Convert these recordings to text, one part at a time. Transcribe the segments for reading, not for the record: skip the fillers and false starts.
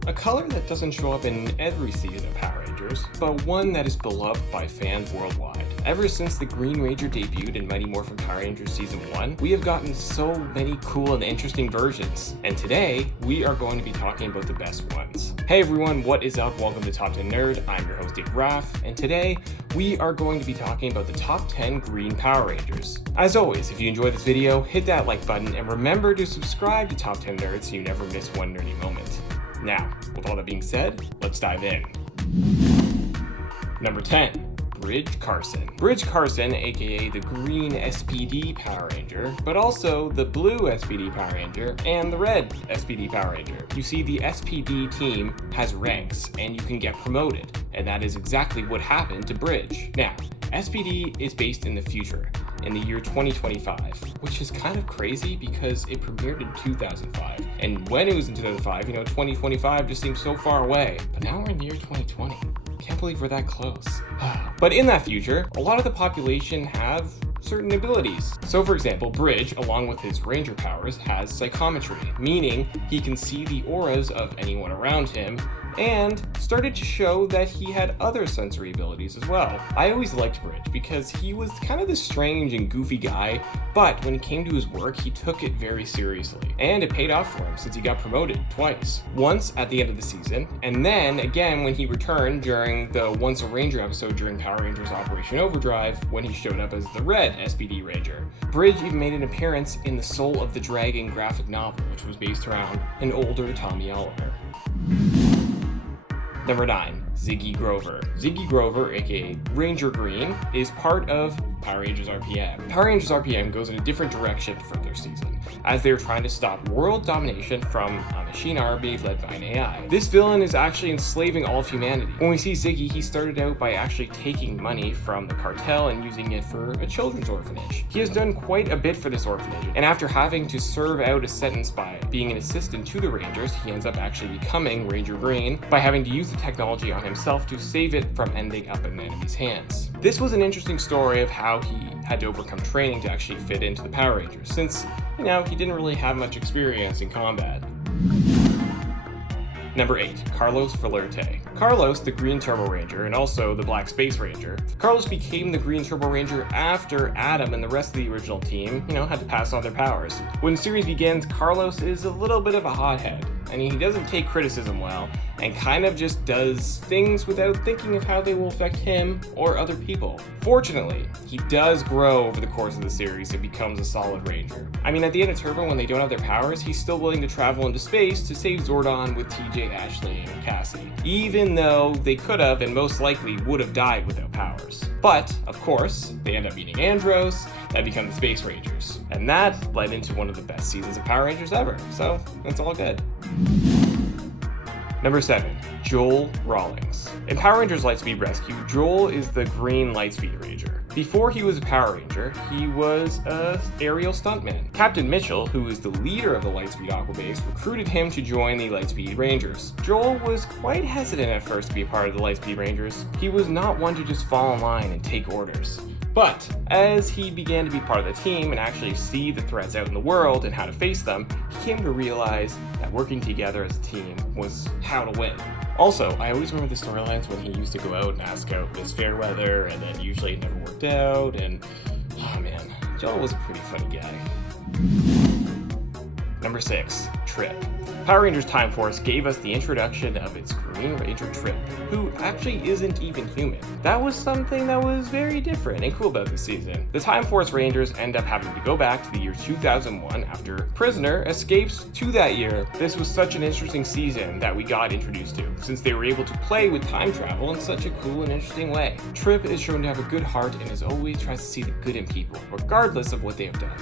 A color that doesn't show up in every season of Power Rangers, but one that is beloved by fans worldwide. Ever since the Green Ranger debuted in Mighty Morphin Power Rangers Season 1, we have gotten so many cool and interesting versions, and today, we are going to be talking about the best ones. Hey everyone, what is up? Welcome to Top 10 Nerd, I'm your host Dave Raff, and today, we are going to be talking about the top 10 Green Power Rangers. As always, if you enjoyed this video, hit that like button, and remember to subscribe to Top 10 Nerd so you never miss one nerdy moment. Now, with all that being said, let's dive in. Number 10. Bridge Carson. Bridge Carson, aka the Green SPD Power Ranger, but also the Blue SPD Power Ranger and the Red SPD Power Ranger. You see, the SPD team has ranks and you can get promoted, and that is exactly what happened to Bridge. Now, SPD is based in the future, in the year 2025, which is kind of crazy because it premiered in 2005. And when it was in 2005, 2025 just seems so far away. But now we're in the year 2020. Can't believe we're that close. But in that future, a lot of the population have certain abilities. So for example, Bridge, along with his ranger powers, has psychometry, meaning he can see the auras of anyone around him, and started to show that he had other sensory abilities as well. I always liked Bridge because he was kind of this strange and goofy guy, but when it came to his work, he took it very seriously. And it paid off for him since he got promoted twice. Once at the end of the season, and then again when he returned during the Once a Ranger episode during Power Rangers Operation Overdrive, when he showed up as the Red SPD Ranger. Bridge even made an appearance in the Soul of the Dragon graphic novel, which was based around an older Tommy Oliver. Number 9. Ziggy Grover. Ziggy Grover, aka Ranger Green, is part of Power Rangers RPM. Power Rangers RPM goes in a different direction for their season, as they're trying to stop world domination from a machine army led by an AI. This villain is actually enslaving all of humanity. When we see Ziggy, he started out by actually taking money from the cartel and using it for a children's orphanage. He has done quite a bit for this orphanage, and after having to serve out a sentence by being an assistant to the Rangers, he ends up actually becoming Ranger Green by having to use the technology on himself to save it from ending up in the enemy's hands. This was an interesting story of how he had to overcome training to actually fit into the Power Rangers, since, he didn't really have much experience in combat. Number 8. Carlos VALLERTE. Carlos, the Green Turbo Ranger, and also the Black Space Ranger. Carlos became the Green Turbo Ranger after Adam and the rest of the original team, had to pass on their powers. When the series begins, Carlos is a little bit of a hothead, and he doesn't take criticism well, and kind of just does things without thinking of how they will affect him or other people. Fortunately, he does grow over the course of the series and becomes a solid Ranger. At the end of Turbo, when they don't have their powers, he's still willing to travel into space to save Zordon with TJ, Ashley, and Cassie, even though they could have and most likely would have died without powers. But, of course, they end up meeting Andros and become the Space Rangers. And that led into one of the best seasons of Power Rangers ever, so it's all good. Number 7. Joel Rawlings. In Power Rangers Lightspeed Rescue, Joel is the Green Lightspeed Ranger. Before he was a Power Ranger, he was an aerial stuntman. Captain Mitchell, who is the leader of the Lightspeed Aqua Base, recruited him to join the Lightspeed Rangers. Joel was quite hesitant at first to be a part of the Lightspeed Rangers. He was not one to just fall in line and take orders. But as he began to be part of the team and actually see the threats out in the world and how to face them, he came to realize that working together as a team was how to win. Also, I always remember the storylines when he used to go out and ask out Miss Fairweather, and then usually it never worked out, and oh man, Joel was a pretty funny guy. Number 6. Trip. Power Rangers Time Force gave us the introduction of its Green Ranger Trip, who actually isn't even human. That was something that was very different and cool about this season. The Time Force Rangers end up having to go back to the year 2001 after Prisoner escapes to that year. This was such an interesting season that we got introduced to, since they were able to play with time travel in such a cool and interesting way. Trip is shown to have a good heart and as always tries to see the good in people, regardless of what they have done.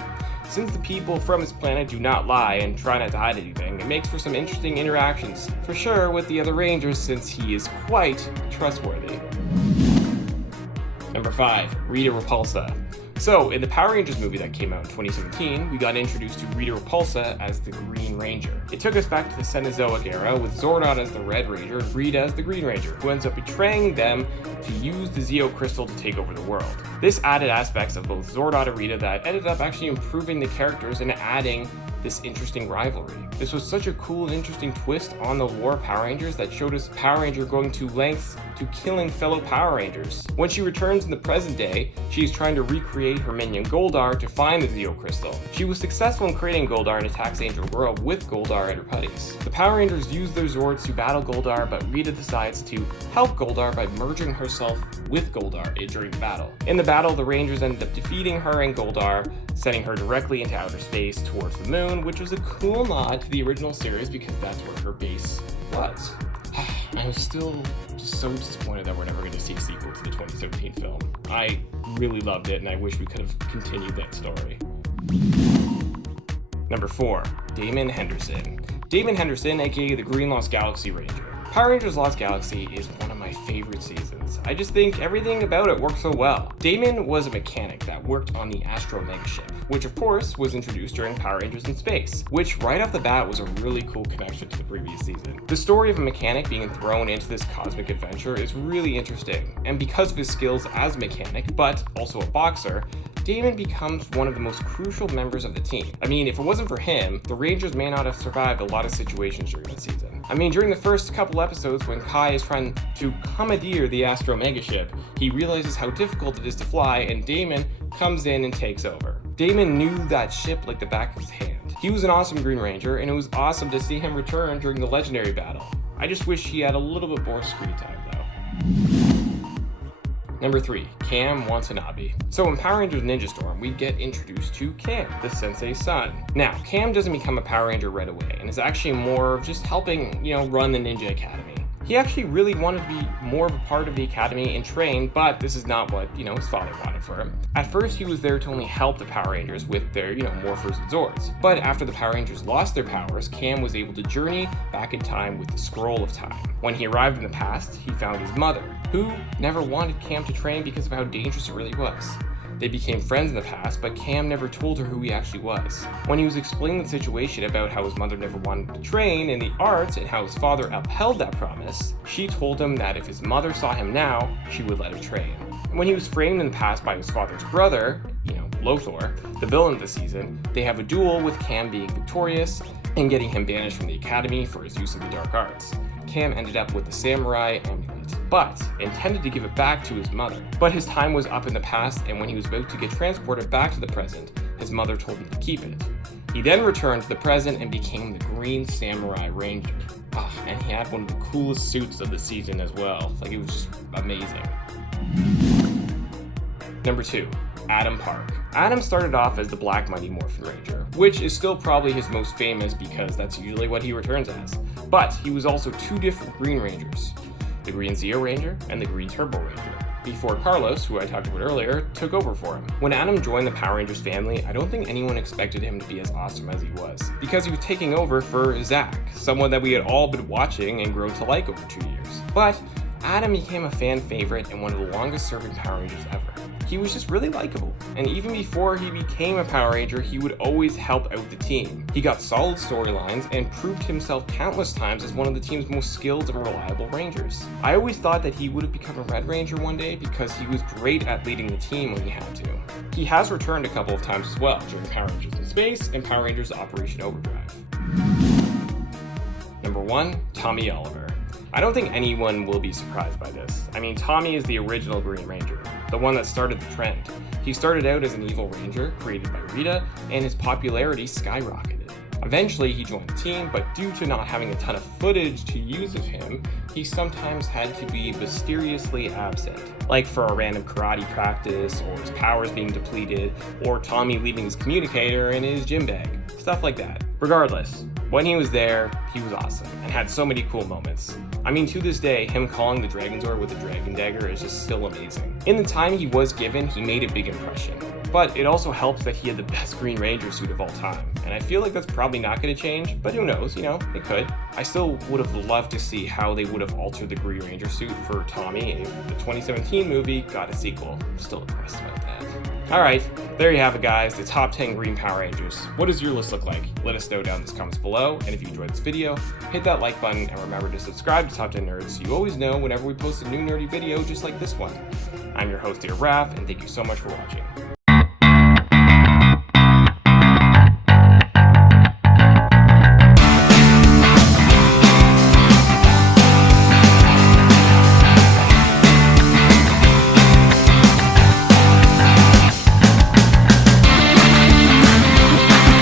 Since the people from his planet do not lie and try not to hide anything, it makes for some interesting interactions, for sure, with the other Rangers since he is quite trustworthy. Number 5. Rita Repulsa. So, in the Power Rangers movie that came out in 2017, we got introduced to Rita Repulsa as the Green Ranger. It took us back to the Cenozoic era with Zordon as the Red Ranger and Rita as the Green Ranger, who ends up betraying them to use the Zeo Crystal to take over the world. This added aspects of both Zordon and Rita that ended up actually improving the characters and adding this interesting rivalry. This was such a cool and interesting twist on the lore of Power Rangers that showed us Power Ranger going to lengths to killing fellow Power Rangers. When she returns in the present day, she is trying to recreate her minion Goldar to find the Zeo Crystal. She was successful in creating Goldar and attacks Angel World with Goldar at her putties. The Power Rangers use their Zords to battle Goldar, but Rita decides to help Goldar by merging herself with Goldar during the battle. In the battle, the Rangers ended up defeating her and Goldar, sending her directly into outer space towards the moon, which was a cool nod to the original series because that's where her base was. I'm still just so disappointed that we're never going to see a sequel to the 2017 film. I really loved it, and I wish we could have continued that story. Number 4, Damon Henderson. Damon Henderson, aka the Green Lost Galaxy Ranger. Power Rangers Lost Galaxy is one of my favorite seasons. I just think everything about it works so well. Damon was a mechanic that worked on the Astro Megaship, which of course was introduced during Power Rangers in Space, which right off the bat was a really cool connection to the previous season. The story of a mechanic being thrown into this cosmic adventure is really interesting, and because of his skills as a mechanic, but also a boxer, Damon becomes one of the most crucial members of the team. I mean, if it wasn't for him, the Rangers may not have survived a lot of situations during the season. I mean, during the first couple episodes when Kai is trying to commandeer the Astro Megaship, he realizes how difficult it is to fly, and Damon comes in and takes over. Damon knew that ship like the back of his hand. He was an awesome Green Ranger, and it was awesome to see him return during the legendary battle. I just wish he had a little bit more screen time though. Number 3, Cam Watanabe. So in Power Rangers Ninja Storm, we get introduced to Cam, the sensei's son. Now, Cam doesn't become a Power Ranger right away, and is actually more of just helping, run the Ninja Academy. He actually really wanted to be more of a part of the academy and train, but this is not what, his father wanted for him. At first, he was there to only help the Power Rangers with their, morphers and Zords. But after the Power Rangers lost their powers, Cam was able to journey back in time with the Scroll of Time. When he arrived in the past, he found his mother, who never wanted Cam to train because of how dangerous it really was. They became friends in the past, but Cam never told her who he actually was. When he was explaining the situation about how his mother never wanted to train in the arts and how his father upheld that promise, she told him that if his mother saw him now, she would let him train. When he was framed in the past by his father's brother, Lothar, the villain of the season, they have a duel with Cam being victorious and getting him banished from the academy for his use of the dark arts. Cam ended up with the samurai amulet, but intended to give it back to his mother. But his time was up in the past, and when he was about to get transported back to the present, his mother told him to keep it. He then returned to the present and became the Green Samurai Ranger. And he had one of the coolest suits of the season as well. It was just amazing. Number 2, Adam Park. Adam started off as the Black Mighty Morphin Ranger, which is still probably his most famous because that's usually what he returns as. But he was also 2 different Green Rangers, the Green Zeo Ranger and the Green Turbo Ranger, before Carlos, who I talked about earlier, took over for him. When Adam joined the Power Rangers family, I don't think anyone expected him to be as awesome as he was, because he was taking over for Zach, someone that we had all been watching and grown to like over 2 years. But Adam became a fan favorite and one of the longest serving Power Rangers ever. He was just really likable, and even before he became a Power Ranger, he would always help out the team. He got solid storylines and proved himself countless times as one of the team's most skilled and reliable Rangers. I always thought that he would have become a Red Ranger one day because he was great at leading the team when he had to. He has returned a couple of times as well during Power Rangers in Space and Power Rangers Operation Overdrive. Number 1, Tommy Oliver. I don't think anyone will be surprised by this. I mean, Tommy is the original Green Ranger, the one that started the trend. He started out as an evil ranger created by Rita, and his popularity skyrocketed. Eventually, he joined the team, but due to not having a ton of footage to use of him, he sometimes had to be mysteriously absent, like for a random karate practice, or his powers being depleted, or Tommy leaving his communicator in his gym bag, stuff like that. Regardless, when he was there, he was awesome, and had so many cool moments. I mean, to this day, him calling the Dragon Zord with the Dragon Dagger is just still amazing. In the time he was given, he made a big impression. But it also helps that he had the best Green Ranger suit of all time. And I feel like that's probably not going to change, but who knows, it could. I still would have loved to see how they would have altered the Green Ranger suit for Tommy if the 2017 movie got a sequel. I'm still impressed about that. Alright, there you have it guys, the top 10 Green Power Rangers. What does your list look like? Let us know down in the comments below, and if you enjoyed this video, hit that like button and remember to subscribe to Top 10 Nerds so you always know whenever we post a new nerdy video just like this one. I'm your host, Dear Raph, and thank you so much for watching.